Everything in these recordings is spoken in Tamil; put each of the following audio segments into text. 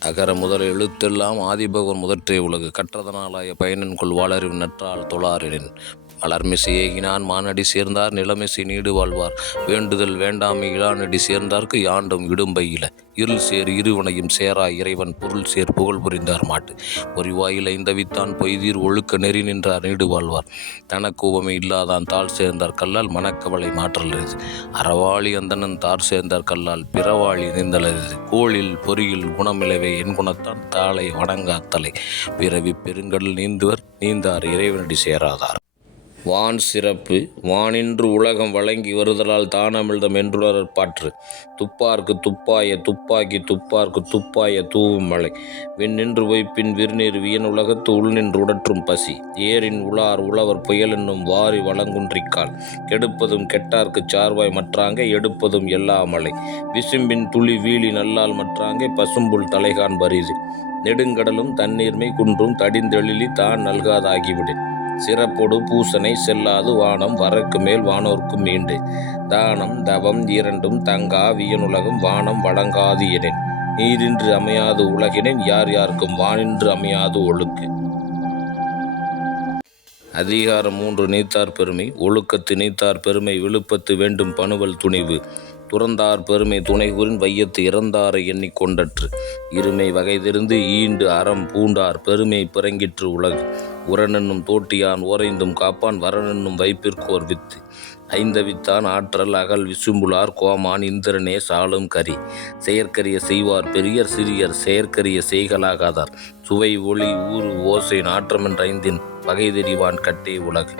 அகர முதல் எழுத்தெல்லாம் ஆதிபகவன் முதற்றே உலகு. கற்றதனாலாய பயனின் கொள் வாளறிவு நற்றால் தொழாரின் அலர்மிசை ஏகினான் மானடி சேர்ந்தார் நிலமிசை நீடு வாழ்வார். வேண்டுதல் வேண்டாமை இளானடி சேர்ந்தார்க்கு யாண்டும் இடும்பையில இருள் சேர் இருவனையும் சேரா இறைவன் பொருள் சேர் புகழ் புரிந்தார் மாட்டு. பொறிவாயில் ஐந்தவித்தான் பொய்தீர் ஒழுக்க நெறி நின்றார் நீடு வாழ்வார். தனக்கோபமை இல்லாதான் தாழ் சேர்ந்தார் கல்லால் மனக்கவலை மாற்றலது அறவாளி அந்தனன் தார் சேர்ந்தார் கல்லால் பிறவாளி நிந்தலது கோளில் பொறியில் குணமிலவே என் குணத்தான் தாளை வணங்காத்தலை. பிறவி பெருங்கடல் நீந்துவர் நீந்தார் இறைவனடி சேராதார். வான் சிறப்பு வானின்று உலகம் வழங்கி வருதலால் தானமிழ்தம் என்றுணர் பாற்று. துப்பார்க்கு துப்பாய துப்பாக்கி துப்பார்க்கு துப்பாய தூவும் மழை. விண்ணின்று பொய்ப்பின் விருநீர் வியன் உலகத்து உள்நின்று உடற்றும் பசி. ஏரின் உளார் உழவர் புயல் என்னும் வாரி வளங்குன்றிக்கால் கெடுப்பதும் கெட்டார்க்குச் சார்வாய் மற்றாங்க எடுப்பதும் எல்லா மழை. விசும்பின் துளி வீழி நல்லால் மற்றாங்க பசும்புல் தலைகான் பரிது. நெடுங்கடலும் தண்ணீர்மை குன்றும் தடிந்தெழிலி தான் நல்காதாகிவிடும் சிறப்பொடு பூசனை செல்லாது வானம் வரக்கு மேல் வானோர்க்கும் மீண்டு. தானம் தவம் இரண்டும் தங்கா வியனுலகம் வானம் வழங்காது எனேன். நீரின்று அமையாது உலகினேன் யார் யாருக்கும் வானின்று அமையாது ஒழுக்கு. அதிகாரம் மூன்று நீத்தார் பெருமை. ஒழுக்கத்து நீத்தார் பெருமை விழுப்பத்து வேண்டும் பணுவல் துணிவு. துறந்தார் பெருமை துணைகூரின் வையத்து இறந்தாரை எண்ணிக்கொண்டற்று இருமை வகைதிருந்து ஈண்டு அறம் பூண்டார் பெருமை பிறங்கிற்று உலகு. உரனென்னும் தோட்டியான் ஓரைந்தும் காப்பான் வரனென்னும் வைப்பிற்கோர் வித்து. ஐந்தவித்தான் ஆற்றல் அகல் விசும்புலார் கோமான் இந்திரனே சாலும் கரி. செயற்கரிய செய்வார் பெரியர் சிறியர் செயற்கரிய செய்கலாகாதார் சுவை ஒளி ஊறு ஓசை நாற்றமென்ற ஐந்தின் பகை தெரிவான் கட்டே உலகு.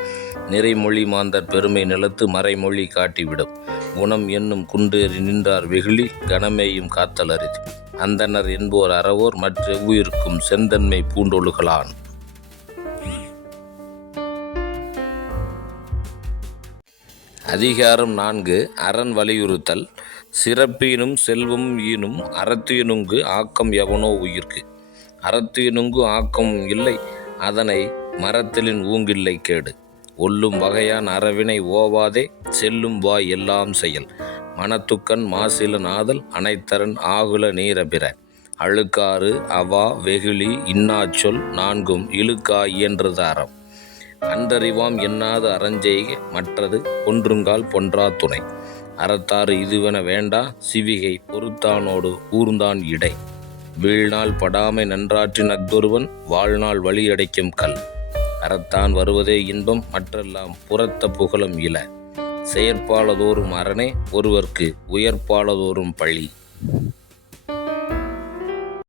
நிறைமொழி மாந்தர் பெருமை நிலத்து மறைமொழி காட்டிவிடும். குணம் என்னும் குன்றேறி நின்றார் வெகுளி கணமேயும் காத்தல் அரிது அந்தனர் என்போர் அறவோர் மற்ற உயிருக்கும் செந்தன்மை பூண்டொழுகலான். அதிகாரம் நான்கு. அரண் வலியுறுத்தல். சிறப்பீனும் செல்வம் ஈனும் அறத்தியனுங்கு ஆக்கம் எவனோ உயிர்க்கு. அறத்தியனுங்கு ஆக்கம் இல்லை. அதனை மரத்திலின் ஊங்கில்லை கேடு. ஒல்லும் வகையான் அறவினை ஓவாதே. செல்லும் வாய் எல்லாம் செயல். மனத்துக்கண் மாசில நாதல் அனைத்தரன் ஆகுல நீரபிற. அழுக்காறு அவா வெகுளி இன்னாச்சொல் நான்கும் இழுக்கா இயன்றுதாரம். அன்றறிவாம் எண்ணாத அறஞ்செய்க மற்றது ஒன்றுங்கால் பொன்றா துணை. அறத்தாறு இதுவென வேண்டா சிவிகை பொறுத்தானோடு ஊர்ந்தான் இடை. வீழ்நாள் படாமை நன்றாற்றின் அக்தொருவன் வாழ்நாள் வழியடைக்கும் கல். அறத்தான் வருவதே இன்பம் மற்றெல்லாம் புறத்த புகழும் இல. செயற்பாலதோறும் அரணே ஒருவர்க்கு உயர்ப்பாலதோறும் பழி.